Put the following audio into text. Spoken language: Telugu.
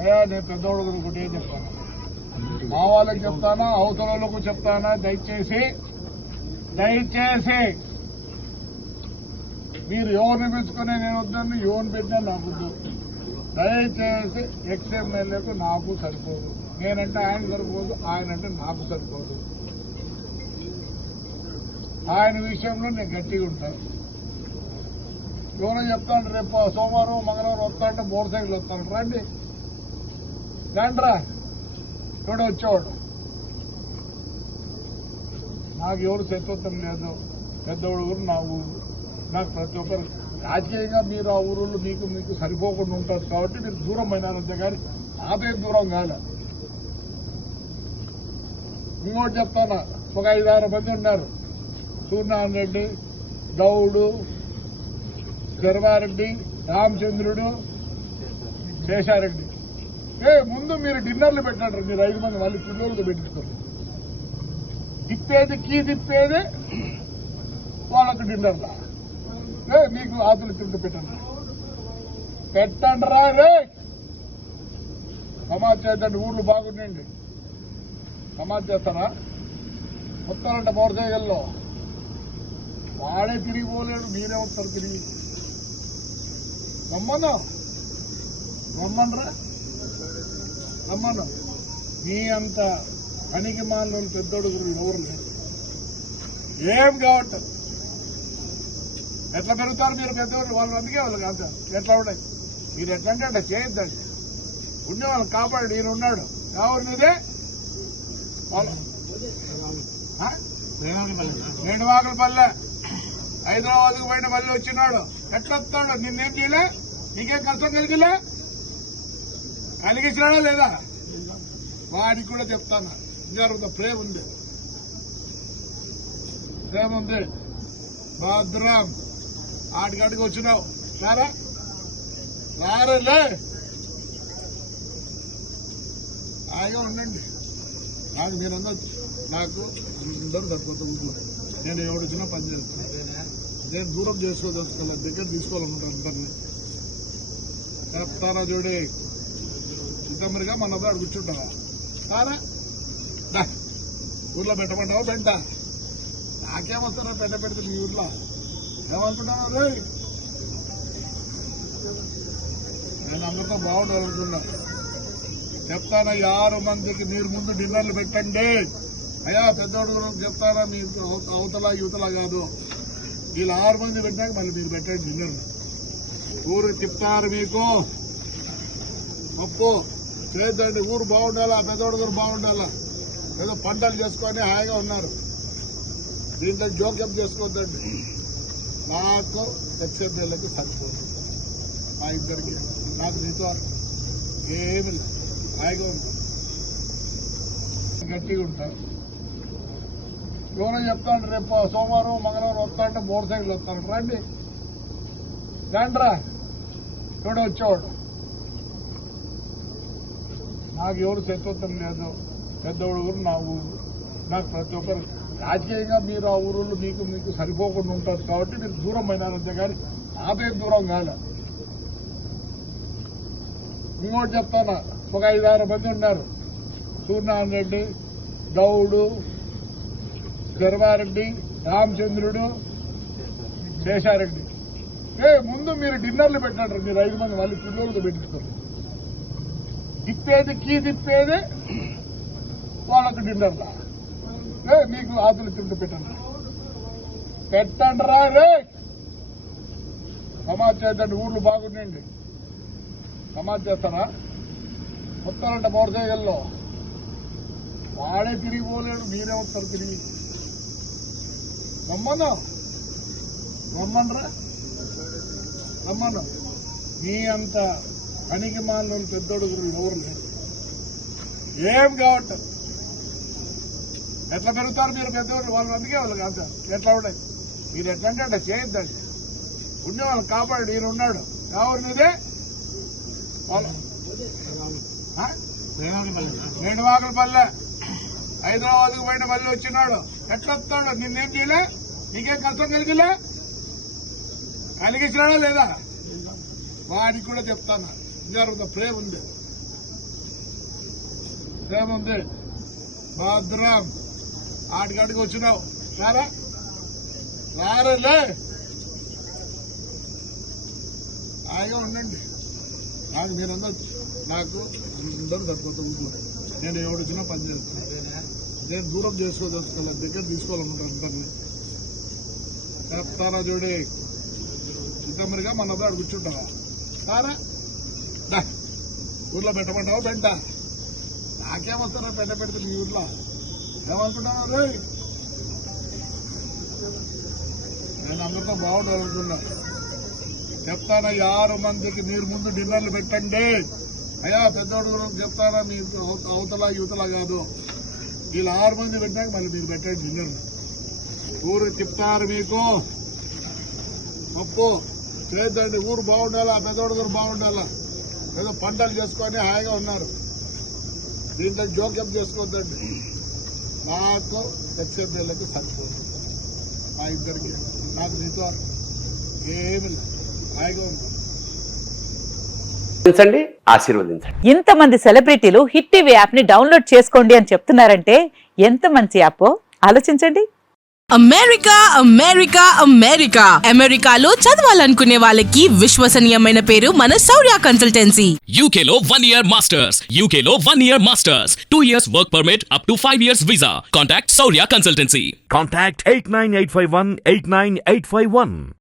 అయ్యా నేను పెద్దోడు ఒకటే చెప్తాను, మా వాళ్ళకి చెప్తానా అవతల వాళ్ళకు చెప్తానా, దయచేసి మీరు ఎవరిని పెంచుకునే నేను వద్దని, ఎవరిని పెట్టినా నాకు వద్దు. దయచేసి ఎక్స్ఎమ్మెల్యేకు నాకు సరిపోదు, నేనంటే ఆయన సరిపోదు, ఆయనంటే నాకు సరిపోదు. ఆయన విషయంలో నేను గట్టిగా ఉంటాను. ఎవరో చెప్తాను రేపు సోమవారం మంగళవారం వస్తాంటే మోటార్ సైకిల్ వస్తాను, రండి ఇక్కడ వచ్చేవాడు. నాకు ఎవరు శత్రుత్వం లేదు, పెద్దవాడు ఊరు నా ఊరు. నాకు ప్రతి ఒక్కరు రాజకీయంగా మీరు ఆ ఊరులో మీకు సరిపోకుండా ఉంటారు కాబట్టి మీరు దూరం అయినారంతే కానీ నాదే దూరం కాలే. ఇంకోటి చెప్తాను, ఒక 5-6 మంది ఉన్నారు, సూర్యనారాయణ రెడ్డి, గౌడు, శర్వారెడ్డి, రామచంద్రుడు, శేషారెడ్డి. ముందు మీరు డిన్నర్లు పెట్టండి, మీరు 5 మంది మళ్ళీ పిల్లలతో పెట్టిస్తారు. తిప్పేది వాళ్ళకు డిన్నర్లా మీకు ఆతులు తింటూ పెట్టండి రా రే. సమాజ్ చేద్దండి, ఊర్లు బాగుండండి. సమాజ్ చేస్తారా? వస్తారంట మోటార్ సైకిల్లో, వాడే తిరిగిపోలేడు, మీరే వస్తారు తిరిగి. రమ్మను మీ అంత పనికి మాల పెద్దోడుగురు ఎవరు లేరు. ఏం కావట్లేదు. ఎట్లా పెరుగుతారు మీరు పెద్దవాళ్ళు? వాళ్ళు అందుకే వాళ్ళు కాదు, ఎట్లా ఉన్నాయి మీరు ఎట్లంటే అట్లా చేయొద్దండి. ఉండే వాళ్ళు కాపాడు, ఈయన ఉన్నాడు కావునిదే వేణువాకలపల్లె హైదరాబాద్కు పోయిన మళ్ళీ వచ్చినాడు. ఎట్లా వస్తాడు? నిన్నేం చేయలే, నీకేం కష్టం కలిగించినాడా లేదా? వాడికి కూడా చెప్తాను, ఇంకా ప్రేమ ఉంది భద్రం. ఆడికాడికి వచ్చినావు రారలే, హాయిగా ఉండండి. నాకు అందరూ సరిపోతుంది. నేను ఎవడొచ్చినా పని చేస్తాను. నేను దూరం చేసుకోదలుచుకోవాలి, దగ్గర తీసుకోవాలనుకుంటాను అందరినీ. చెప్తారా చూడే సిద్ధమరిగా మన అక్కడ కూర్చుంటారా? ఊర్లో పెట్టమంటావా? పెంట నాకేమొస్తారా పెడితే మీ ఊర్లో ఏమనుకుంటున్నావు రే? నేను అందరితో బాగుండాలనుకున్నా. చెప్తానా 6 మందికి మీరు ముందు డిన్నర్లు పెట్టండి. అయ్యా పెద్దోడు చెప్తానా, మీరు అవతల యువతల కాదు, వీళ్ళు 6 మంది పెట్టాక మళ్ళీ మీరు పెట్టండి డిన్నర్లు. ఊరు చెప్తారు మీకు గొప్ప చేద్దండి. ఊరు బాగుండాలా, పెద్దోడు బాగుండాలా. ఏదో పంటలు చేసుకొని హాయిగా ఉన్నారు, దీంట్లో జోక్యం చేసుకోవద్దండి. నాకు ఎక్స్ఎమ్మెల్యేకి సరిపోదు, మా ఇద్దరికి. నాకు నీతో ఏమి లేదు, హాయిగా ఉంటాను, గట్టిగా ఉంటాను. ఎవరో చెప్తాను రేపు సోమవారం మంగళవారం వస్తాంటే మోటార్ సైకిల్ వస్తాను, రండి ఇక్కడ వచ్చేవాడు. నాకు ఎవరు శత్రుత్వం లేదు, పెద్దవాడు ఊరు నా ఊరు. నాకు ప్రతి ఒక్కరు రాజకీయంగా మీరు ఆ ఊరులో మీకు సరిపోకుండా ఉంటారు కాబట్టి మీరు దూరం అయినారంతే కానీ నాదే దూరం కాలే. ఇంకోటి చెప్తాను, ఒక 5-6 మంది ఉన్నారు, సూర్యనారాయణ రెడ్డి, గౌడు, శర్వారెడ్డి, రామచంద్రుడు, శేషారెడ్డి. ముందు మీరు డిన్నర్లు పెట్టండి, మీరు 5 మంది మళ్ళీ పిల్లలతో పెట్టిస్తారు. తిప్పేది వాళ్ళకు డిన్నర్లా మీకు ఆతులు తింటూ పెట్టండి రా రే. సమాజ్ చేద్దండి, ఊర్లు బాగుండండి. సమాజ్ చేస్తారా? వస్తారంట మోటార్ సైకిల్లో, వాడే తిరిగిపోలేడు, మీరే వస్తారు తిరిగి. రమ్మను మీ అంత పనికి మాల పెద్దోడుగురు ఎవరు లేరు. ఏం కావట్లేదు. ఎట్లా పెరుగుతారు మీరు పెద్దవాళ్ళు? వాళ్ళు అందుకే వాళ్ళు కాదు, ఎట్లా ఉన్నాయి మీరు ఎట్లంటే అట్లా చేయొద్దండి. ఉండే వాళ్ళు కాపాడు, ఈయన ఉన్నాడు కావునిదే వేణువాకలపల్లె హైదరాబాద్కు పోయిన మళ్ళీ వచ్చినాడు. ఎట్లా వస్తాడు? నిన్నేం చేయలే, నీకేం కష్టం కలిగించినాడా లేదా? వాడికి కూడా చెప్తాను, ఇంకా ప్రేమ ఉంది ఏముంది భద్రం ఆడికాడికి వచ్చినావు రారా రారలే హాయిగా ఉండండి. నాకు మీరందరూ నాకు అందరూ సరిపోతుంది. నేను ఎవడు వచ్చినా పని చేస్తాను. నేను దూరం చేసుకోదలుచుకోవాలి, దగ్గర తీసుకోవాలనుకుంటాను అందరినీ. చెప్తారా చూడే చిత్తమరిగా మన అబ్బాయి కూర్చుంటావా సారా ఊర్లో పెట్టమంటావా పెంట నాకేమొస్తారా పెంట పెడితే మీ ఊర్లో ఏమనుకుంటావు రే? నేను అందరితో బాగుండాలనుకున్నా. చెప్తానా 6 మందికి మీరు ముందు డిన్నర్లు పెట్టండి. అయ్యా పెద్దోడు చెప్తారా మీ అవతల యువతల కాదు, వీళ్ళు 6 మంది పెట్టాక మళ్ళీ మీరు పెట్టండి డిన్నర్. ఊరు చెప్తారు మీకు ఒప్పు చేద్దండి. ఊరు బాగుండాలా, పెద్దోడు బాగుండాలా. ఏదో పంటలు చేసుకొని హాయిగా ఉన్నారు. దీంట్లో జోక్యం చేసుకోవద్దండి. నాకు ఎక్స్ఎంఎల్ఏకి సరిపోదు. మా ఇద్దరికి నాకు నీతో ఏమి లేదు, హాయిగా ఉంది. ఆశీర్వదించండి. ఇంతమంది సెలబ్రిటీలు హిట్ టీవీ యాప్ ని డౌన్లోడ్ చేసుకోండి అని చెప్తున్నారంటే ఎంత మంచి యాప్ ఆలోచించండి. అమెరికా అమెరికా అమెరికా అమెరికాలో చదవాలనుకునే వాళ్ళకి విశ్వసనీయమైన పేరు మన శౌర్య కన్సల్టెన్సీ. UK లో 1 year masters. UK లో 1 year masters. 2 years work permit up to 5 years visa. Contact Saurya Consultancy. Contact 89851 89851.